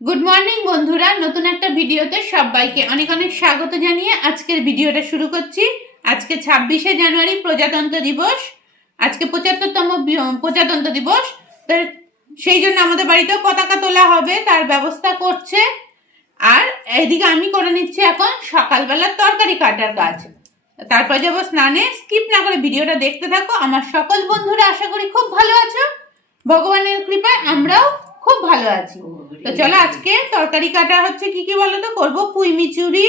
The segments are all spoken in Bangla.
গুড মর্নিং বন্ধুরা। নতুন একটা ভিডিওতে সবাইকে অনেক অনেক স্বাগত জানিয়ে আজকের ভিডিওটা শুরু করছি। আজকে ছাব্বিশে জানুয়ারি, প্রজাতন্ত্র দিবস। আজকে পঁচাত্তরতম প্রজাতন্ত্র দিবস। সেই জন্য আমাদের বাড়িতেও পতাকা তোলা হবে, তার ব্যবস্থা করছে। আর এদিকে আমি করে নিচ্ছি এখন সকালবেলার তরকারি কাটার কাজ। তারপর যাব স্নানে। স্কিপ না করে ভিডিওটা দেখতে থাকো। আমার সকল বন্ধুরা আশা করি খুব ভালো আছো। ভগবানের কৃপায় আমরাও খুব ভালো আছি। তো চলো আজকে তরকারি কাটা হচ্ছে কি কি বলো তো করব পুঁই মিচুরি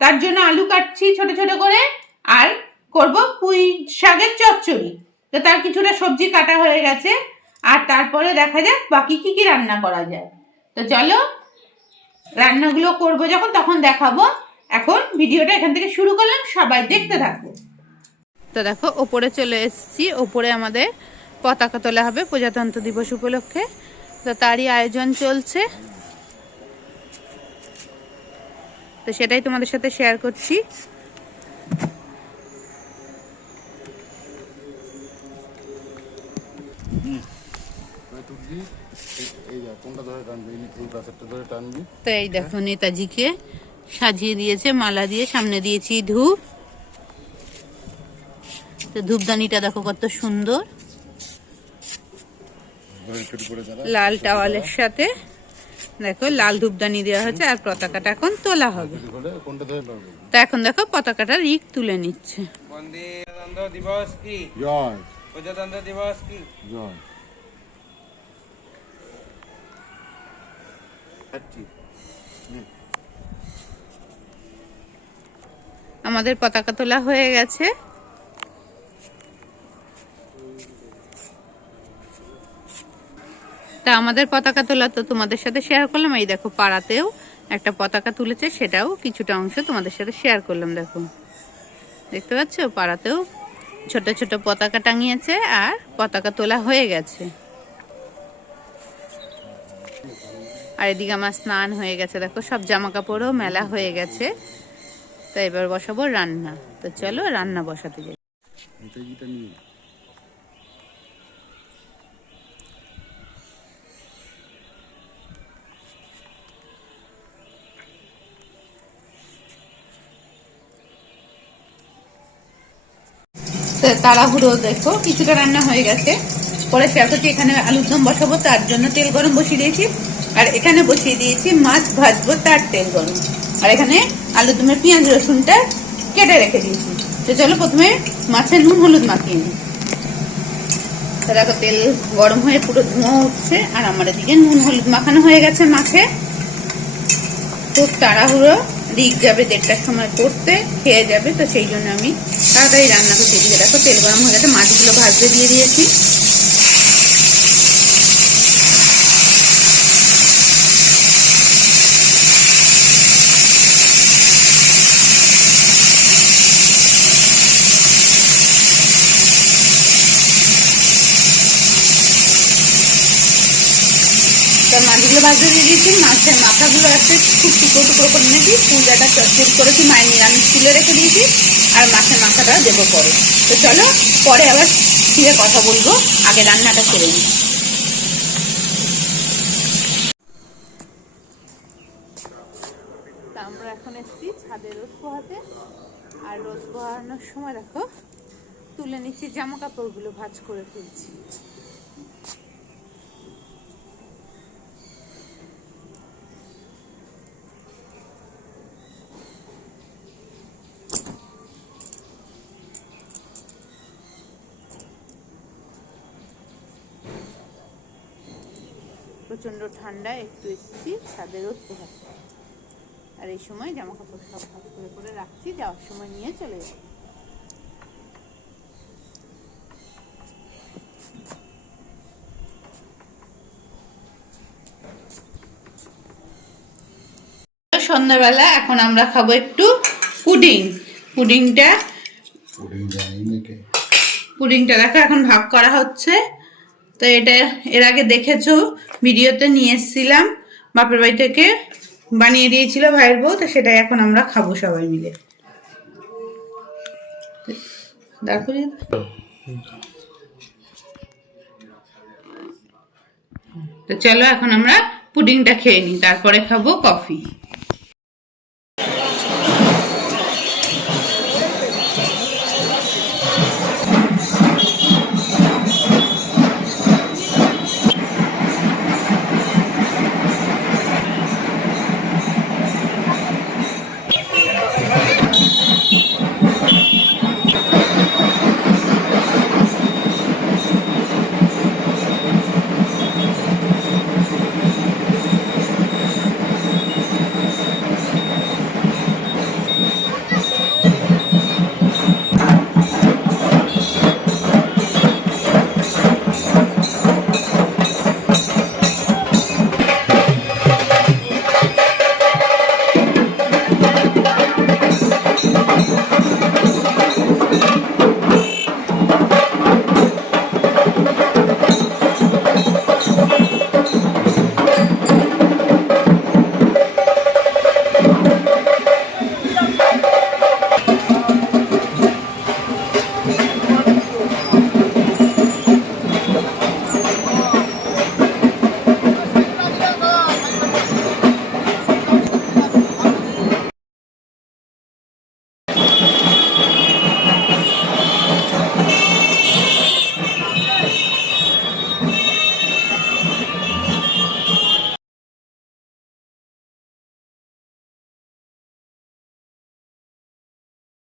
তার জন্য আলু কাটছি ছোট ছোট করে আর করব পুঁই শাকের চচ্চড়ি। তো তার কিছুটা সবজি কাটা হয়ে গেছে আর তারপরে দেখা যাক বাকি কি কি রান্না করা যায়। তো চলো রান্নাগুলো করব যখন তখন দেখাবো। এখন ভিডিওটা এখান থেকে শুরু করলাম সবাই দেখতে থাকো। তো দেখো ওপরে চলে এসেছি। ওপরে আমাদের পতাকা তোলা হবে প্রজাতন্ত্র দিবস উপলক্ষে। তো তারই আয়োজন চলছে। তো সেটাই তোমাদের সাথে শেয়ার করছি। তো এই দেখো নেতাজিকে সাজিয়ে দিয়েছে মালা দিয়ে সামনে দিয়েছি ধূপ। তো ধূপদানিটা দেখো কত সুন্দর। করে লাল টাওয়ালের সাথে দেখো লাল ধূপদানি দেওয়া হয়েছে আর পতাকাটা এখন তোলা হবে। তো এখন দেখো পতাকাটা রিক তুলে নিচ্ছে। দিবস কি? জয়। প্রজাতন্ত্র দিবস কি? জয়। আমাদের পতাকা তোলা হয়ে গেছে। তা আমাদের পতাকা তোলা তো তোমাদের সাথে শেয়ার করলাম। এই দেখো পাড়াতেও একটা পতাকা তুলেছে, সেটাও কিছুটা অংশ তোমাদের সাথে শেয়ার করলাম, দেখো। দেখতে পাচ্ছ? পাড়াতেও ছোট ছোট পতাকা টাঙিয়েছে আর পতাকা তোলা হয়ে গেছে। আর এদিকে আমার স্নান হয়ে গেছে, দেখো সব জামা কাপড়ও মেলা হয়ে গেছে। তো এবার বসাবো রান্না। তো চলো রান্না বসাতে যাই। তাড়াহুড়ো, দেখো, কিছুটা রান্না হয়ে গেছে। পরে করছি এখানে আলুর দম বসাবো, তার জন্য তেল গরম বসিয়ে দিয়েছি। আর এখানে বসিয়ে দিয়েছি মাছ ভাজবো, তার তেল গরম। আর এখানে আলুর দমের পেঁয়াজ, রসুনটা কেটে রেখে দিয়েছি। তো চলো প্রথমে মাছের নুন, হলুদ মাখিয়ে নিই। দেখো, তেল গরম হয়ে পুরো ধোঁয়া উঠছে, আর আমার এদিকে নুন, হলুদ মাখানো হয়ে গেছে মাছে। খুব তাড়াহুড়ো। দিক যাবে দেড়টার সময় করতে, খেয়ে যাবে, তো সেই জন্য আমি তাড়াতাড়ি রান্না করছি দেখো, তেল গরম হয়ে গেছে, মাছগুলো ভাজতে দিয়ে দিয়েছি। মাছগুলো ভাজতে দিয়ে দিয়েছি, মাছের মাথাগুলো আছে, খুব টুকরো টুকরো করে নিয়েছি পুজাটা চচ্চড়ি করেছি মায়ের নিরামিষ তুলে রেখে দিয়েছি, আর মাছের মাথাটা দেবো পরে। তো চলো, পরে আবার ফিরে কথা বলব, আগে রান্নাটা করে নিই। আমরা এখন এসেছি ছাদে রোদ পোহাতে। আর রোদ পোহানোর সময় দেখো, তুলে নিচ্ছি জামা কাপড়গুলো ভাজ করে ফেলছি। প্রচণ্ড ঠান্ডায় একটু এসেছি ছাদে রোদ আর এই সময় জামা কাপড় সব ভাঁজ করে করে রাখছি যাওয়ার সময় নিয়ে চলে যাব। সন্ধ্যাবেলা এখন আমরা খাব একটু পুডিং। পুডিংটা পুডিংটা দেখো এখন ভাগ করা হচ্ছে। তো এটা এর আগে দেখেছ, ভিডিওতে নিয়ে এসেছিলাম, বাপের বাড়ি থেকে বানিয়ে দিয়েছিল ভাইয়ের বউ, তো সেটাই এখন আমরা খাব সবাই মিলে। তো চলো এখন আমরা পুডিংটা খেয়ে নিই, তারপরে খাব কফি